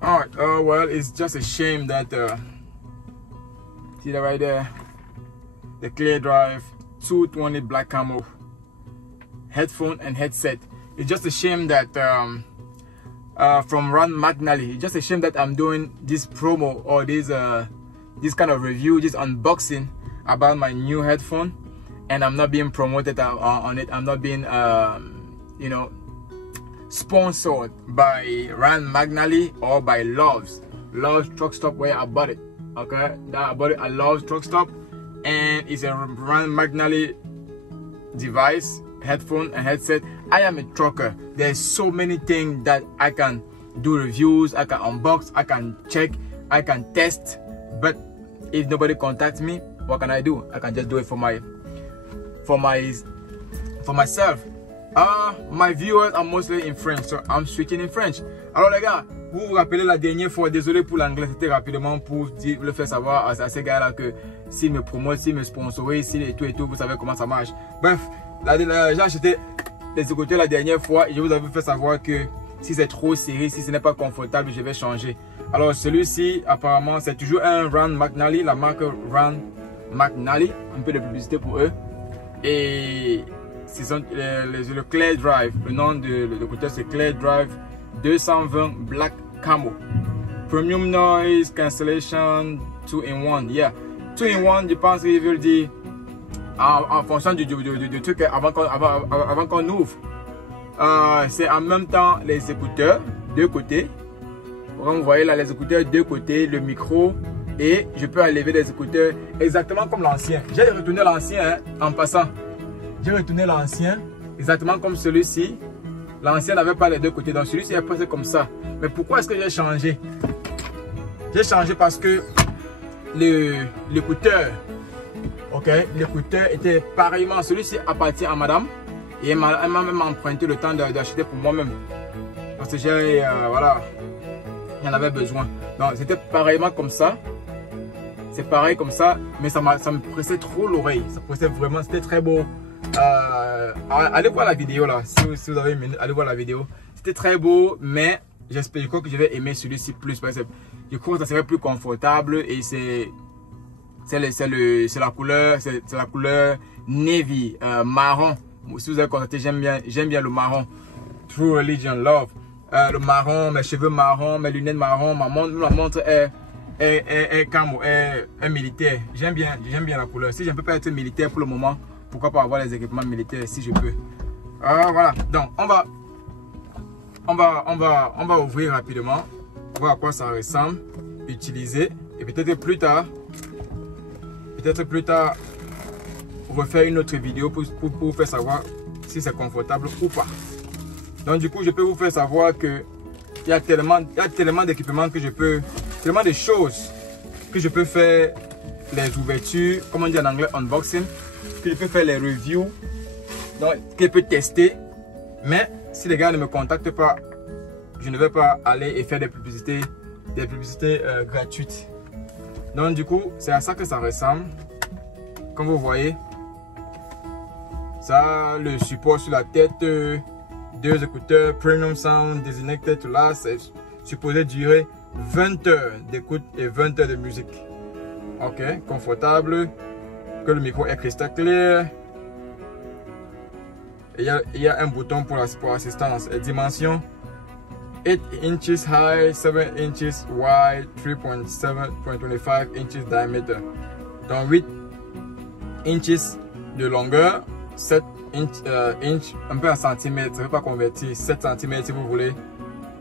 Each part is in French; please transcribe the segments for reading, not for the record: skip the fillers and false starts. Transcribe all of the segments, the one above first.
All right. Well, it's just a shame that see that right there, the Clear Drive 220 black camo headphone and headset. It's just a shame that from Rand McNally, it's just a shame that I'm doing this promo or this kind of review, this unboxing about my new headphone, and I'm not being promoted on it. I'm not being you know, sponsored by Rand McNally or by Love's Truck Stop where I bought it. Okay, I bought it at Love's Truck Stop, and it's a Rand McNally device, headphone and headset. I am a trucker. There's so many things that I can do reviews, I can unbox, I can check, I can test, but if nobody contacts me, what can I do? I can just do it for myself. My viewers are mostly in French, so I'm speaking in French. Alors les gars, vous vous rappelez la dernière fois, désolé pour l'anglais, c'était rapidement pour le faire savoir à ces gars là que s'ils me promotent, s'ils me sponsorisent, s'ils et tout, vous savez comment ça marche. Bref, j'ai acheté les écouteurs la dernière fois et je vous avais fait savoir que si c'est trop serré, si ce n'est pas confortable, je vais changer. Alors celui-ci, apparemment, c'est toujours un Rand McNally, la marque Rand McNally, un peu de publicité pour eux. Et c'est le Clear Drive, le nom de l'écouteur c'est Clear Drive 220 Black Camo. Premium Noise Cancellation 2-in-1, yeah. 2-in-1, je pense qu'il veut dire en fonction du truc avant qu'on ouvre. C'est en même temps les écouteurs, deux côtés. Comme vous voyez là, les écouteurs deux côtés, le micro, et je peux enlever les écouteurs exactement comme l'ancien. J'ai retourné l'ancien hein, en passant. J'ai retourné l'ancien exactement comme celui-ci. L'ancien n'avait pas les deux côtés, donc celui-ci est presque comme ça. Mais pourquoi est-ce que j'ai changé? J'ai changé parce que l'écouteur, ok, l'écouteur était pareillement, celui-ci appartient à madame. Et elle m'a même emprunté le temps d'acheter pour moi-même. Parce que j'ai, voilà, j'en avais besoin. Donc c'était pareillement comme ça. C'est pareil comme ça, mais ça me pressait trop l'oreille. Ça pressait vraiment, c'était très beau. Allez voir la vidéo là, si vous avez une minute, allez voir la vidéo. C'était très beau, mais je crois que je vais aimer celui-ci plus. Parce que je crois que ça serait plus confortable et c'est la couleur navy, marron. Si vous avez constaté, j'aime bien le marron. True Religion Love. Le marron, mes cheveux marrons, mes lunettes marron, ma montre est militaire. J'aime bien la couleur. Si je ne peux pas être militaire pour le moment, pourquoi pas avoir les équipements militaires si je peux. Voilà. Donc on va ouvrir rapidement, voir à quoi ça ressemble, utiliser et peut-être plus tard refaire une autre vidéo pour vous faire savoir si c'est confortable ou pas. Donc du coup je peux vous faire savoir que il y a tellement d'équipements que je peux, tellement de choses que je peux faire, les ouvertures, comme on dit en anglais, unboxing, que je peux faire les reviews, donc que je peux tester. Mais si les gars ne me contactent pas, je ne vais pas aller et faire des publicités gratuites. Donc du coup c'est à ça que ça ressemble. Comme vous voyez, ça a le support sur la tête, deux écouteurs Premium Sound Designated to Last, c'est supposé durer 20 heures d'écoute et 20 heures de musique. Ok, confortable, que le micro est cristal clair. Il y a un bouton pour assistance et dimension. 8 inches high, 7 inches wide, 3.25 inches diameter. Donc 8 inches de longueur, 7 inches, un peu en centimètres, je ne vais pas convertir, 7 cm si vous voulez,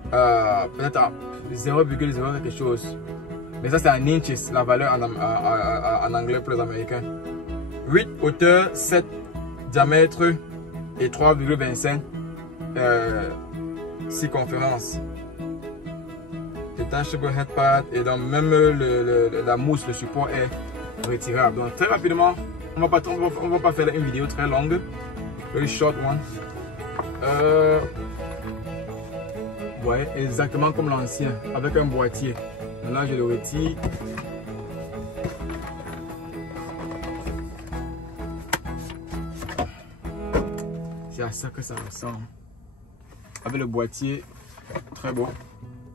peut-être à 0,0 quelque chose. Mais ça c'est en inches, la valeur en anglais pour les Américains. 8 hauteur, 7 diamètre et 3,25 circonférence. Detachable headpad et donc même la mousse, le support est retirable. Donc très rapidement, on va pas faire une vidéo très longue, very short one. Ouais, exactement comme l'ancien, avec un boîtier. Maintenant je le retire. C'est à ça que ça ressemble. Avec le boîtier, très beau.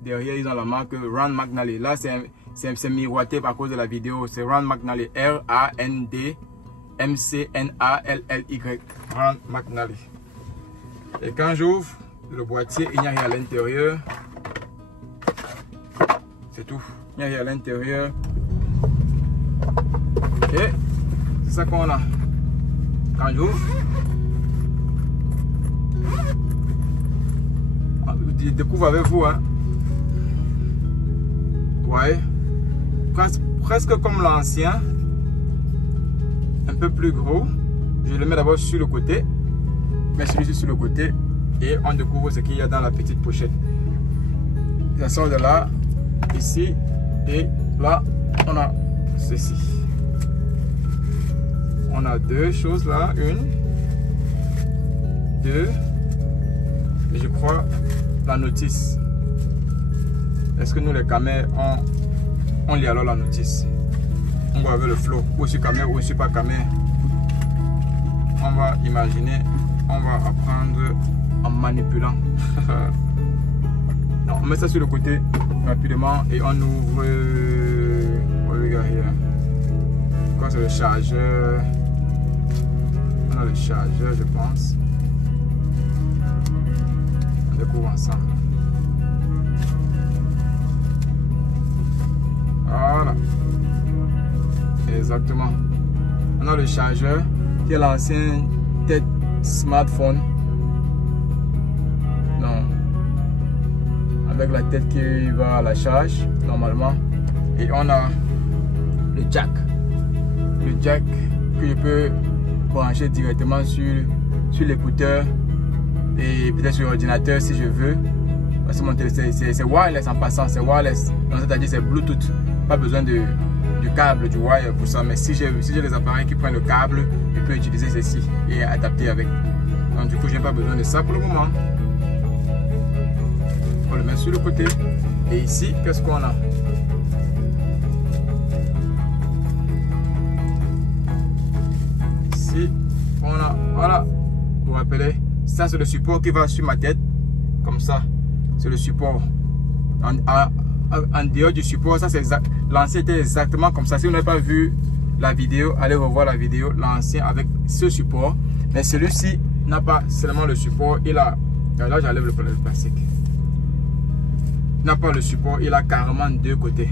derrière, ils ont la marque Rand McNally. Là, c'est miroité par cause de la vidéo. C'est Rand McNally. R-A-N-D M-C-N-A-L-L-Y. Rand McNally. Et quand j'ouvre le boîtier, il n'y a rien à l'intérieur. C'est tout. Il n'y a rien à l'intérieur. Et c'est ça qu'on a. Quand j'ouvre, je découvre avec vous. Hein. Ouais. Presque comme l'ancien. Un peu plus gros. Je le mets d'abord sur le côté. Mais celui-ci sur le côté. Et on découvre ce qu'il y a dans la petite pochette. Ça sort de là. Ici. Et là, on a ceci. On a deux choses là. Une. Deux. Et je crois la notice. Est-ce que nous les camés on lit alors la notice? On va avec le flow. Ou sur camé ou sur pas camé. On va imaginer. On va apprendre en manipulant. Non, on met ça sur le côté rapidement et on ouvre. Regarde here. Quand c'est le chargeur. On a le chargeur, je pense. On découvre ensemble. Voilà. Exactement. On a le chargeur qui est l'ancien tête smartphone. Non. Avec la tête qui va à la charge normalement. Et on a le jack. Le jack que je peux brancher directement sur l'écouteur et peut-être sur l'ordinateur si je veux. Parce que mon téléphone c'est wireless en passant, c'est wireless. C'est-à-dire c'est Bluetooth. Pas besoin du câble, du wire pour ça. Mais si j'ai des appareils qui prennent le câble, je peux utiliser ceci et adapter avec. Donc du coup, je n'ai pas besoin de ça pour le moment. On le met sur le côté. Et ici, qu'est-ce qu'on a? Ici, on a, voilà, vous vous rappelez, ça c'est le support qui va sur ma tête. Comme ça, c'est le support. En dehors du support, ça c'est exact. L'ancien était exactement comme ça. Si vous n'avez pas vu la vidéo, allez revoir la vidéo. L'ancien avec ce support. Mais celui-ci n'a pas seulement le support. Il a, là j'enlève le plastique. Il n'a pas le support. Il a carrément deux côtés.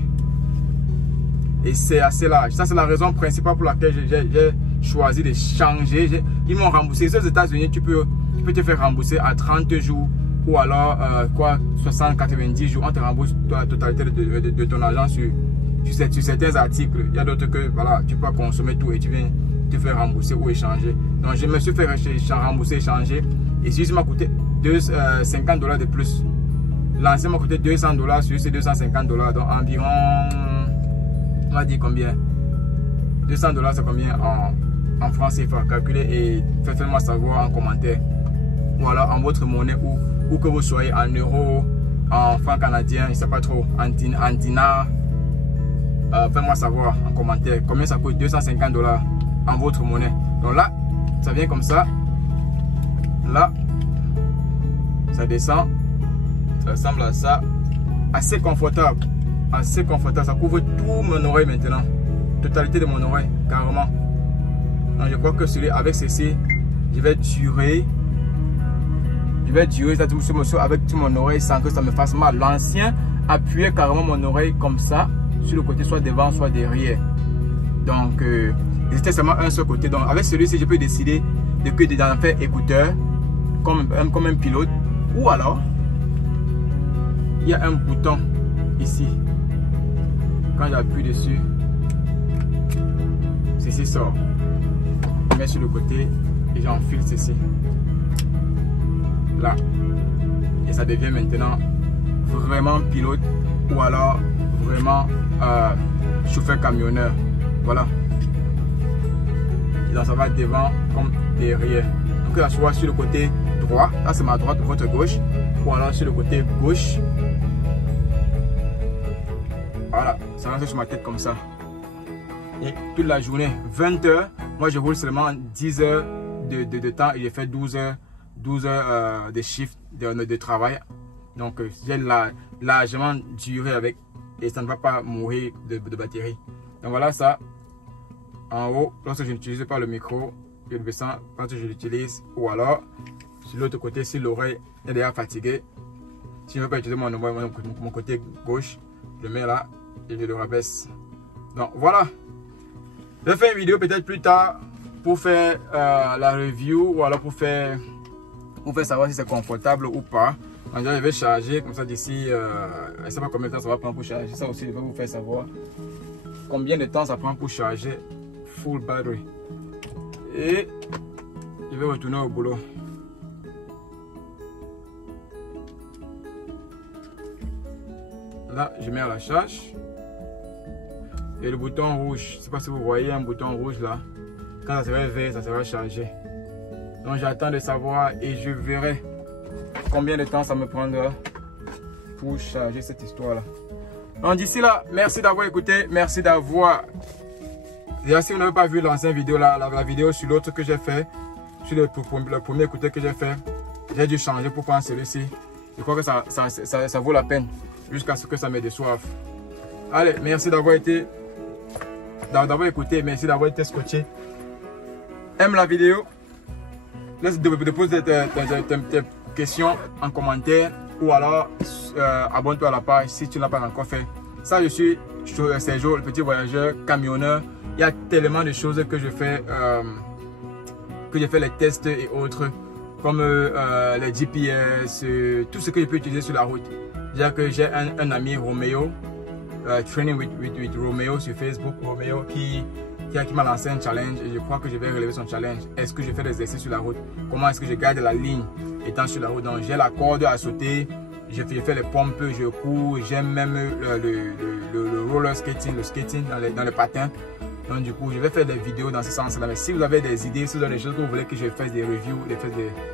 Et c'est assez large. Ça c'est la raison principale pour laquelle j'ai choisi de changer. Ils m'ont remboursé. Aux États-Unis, tu peux te faire rembourser à 30 jours. Ou alors, 60-90 jours, on te rembourse la totalité de ton argent sur certains articles. Il y a d'autres que voilà, tu peux consommer tout et tu viens te faire rembourser ou échanger. Donc, je me suis fait rembourser, échanger. Et celui-ci m'a coûté $50 de plus. L'ancien m'a coûté $200, celui-ci $250. Donc, environ, on va dire combien? $200, c'est combien en francs CFA? Calculez et faites-moi savoir en commentaire. Ou alors en votre monnaie ou que vous soyez en euros, en francs canadiens, je ne sais pas trop, en dinars. Faites-moi savoir en commentaire combien ça coûte. $250 en votre monnaie. Donc là, ça vient comme ça. Là, ça descend. Ça ressemble à ça. Assez confortable. Assez confortable. Ça couvre tout mon oreille maintenant. Totalité de mon oreille, carrément. Donc je crois que celui avec ceci, je vais durer. Je vais durer ça avec tout mon oreille sans que ça me fasse mal. L'ancien appuyait carrément mon oreille comme ça, sur le côté, soit devant, soit derrière. Donc, c'était seulement un seul côté. Donc, avec celui-ci, je peux décider d'en faire écouteur, comme un pilote. Ou alors, il y a un bouton ici. Quand j'appuie dessus, ceci sort. Je mets sur le côté et j'enfile ceci. Là, et ça devient maintenant vraiment pilote ou alors vraiment chauffeur camionneur. Voilà, et donc ça va devant comme derrière. Donc là, soit sur le côté droit, là c'est ma droite, votre gauche, ou alors sur le côté gauche. Voilà, ça va sur ma tête comme ça. Et toute la journée, 20 heures, moi je roule seulement 10 heures de temps et j'ai fait 12 heures de shift de travail Donc, j'ai largement duré avec et ça ne va pas mourir de batterie. Donc, voilà ça. En haut, lorsque je n'utilise pas le micro, je le descends quand je l'utilise. Ou alors, sur l'autre côté, si l'oreille est déjà fatiguée, si je ne veux pas utiliser mon côté gauche, je le mets là et je le rabaisse. Donc, voilà. Je vais faire une vidéo peut-être plus tard pour faire la review ou alors pour faire savoir si c'est confortable ou pas. Donc, je vais charger comme ça d'ici, je ne sais pas combien de temps ça va prendre pour charger. Ça aussi, je vais vous faire savoir combien de temps ça prend pour charger full battery. Et je vais retourner au boulot. Là, je mets à la charge. Et le bouton rouge, je ne sais pas si vous voyez un bouton rouge là. Quand ça sera vert, ça sera chargé. Donc j'attends de savoir et je verrai combien de temps ça me prendra pour charger cette histoire là. Donc d'ici là, merci d'avoir écouté, merci d'avoir... Déjà si vous n'avez pas vu l'ancienne vidéo là, la vidéo sur l'autre que j'ai fait, sur le premier écouteur que j'ai fait, j'ai dû changer pour prendre celui-ci. Je crois que ça vaut la peine jusqu'à ce que ça me déçoive. Allez, merci d'avoir écouté, merci d'avoir été scotché. Aime la vidéo, laisse de poser tes questions en commentaire ou alors abonne-toi à la page si tu ne l'as pas encore fait. Ça, je suis Sergio, le petit voyageur, camionneur. Il y a tellement de choses que je fais les tests et autres, comme les GPS, tout ce que je peux utiliser sur la route. Déjà que j'ai un ami, Romeo, Training with Romeo sur Facebook, Romeo qui m'a lancé un challenge et je crois que je vais relever son challenge. Est-ce que je fais des exercices sur la route? Comment est-ce que je garde la ligne étant sur la route? Donc j'ai la corde à sauter, je fais les pompes, je cours, j'aime même le roller skating, le skating dans les patins. Donc du coup, je vais faire des vidéos dans ce sens-là. Mais si vous avez des idées, si vous avez des choses que vous voulez que je fasse des reviews,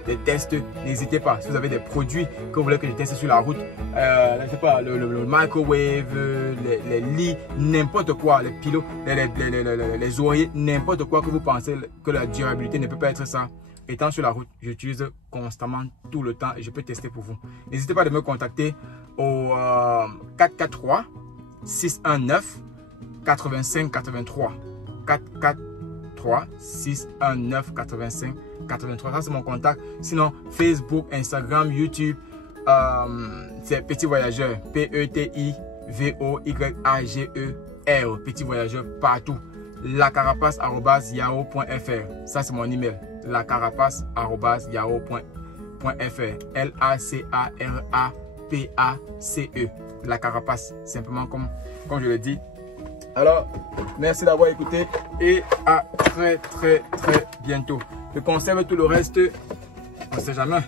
des tests, n'hésitez pas. Si vous avez des produits que vous voulez que je teste sur la route, je sais pas, le microwave, les lits, n'importe quoi, les pilotes, les oreillers, n'importe quoi que vous pensez que la durabilité ne peut pas être ça. Étant sur la route, j'utilise constamment tout le temps et je peux tester pour vous. N'hésitez pas à me contacter au 443 619 85 83 443 619 85 83. Ça c'est mon contact. Sinon Facebook, Instagram, YouTube, c'est Petit Voyageur, PETIVOYAGER, Petit Voyageur partout. lacarapace@yahoo.fr. Ça c'est mon email. lacarapace@yahoo.fr. LACARAPACE. La carapace, simplement comme je le dis. Alors, merci d'avoir écouté et à très bientôt. Je conserve tout le reste, on ne sait jamais.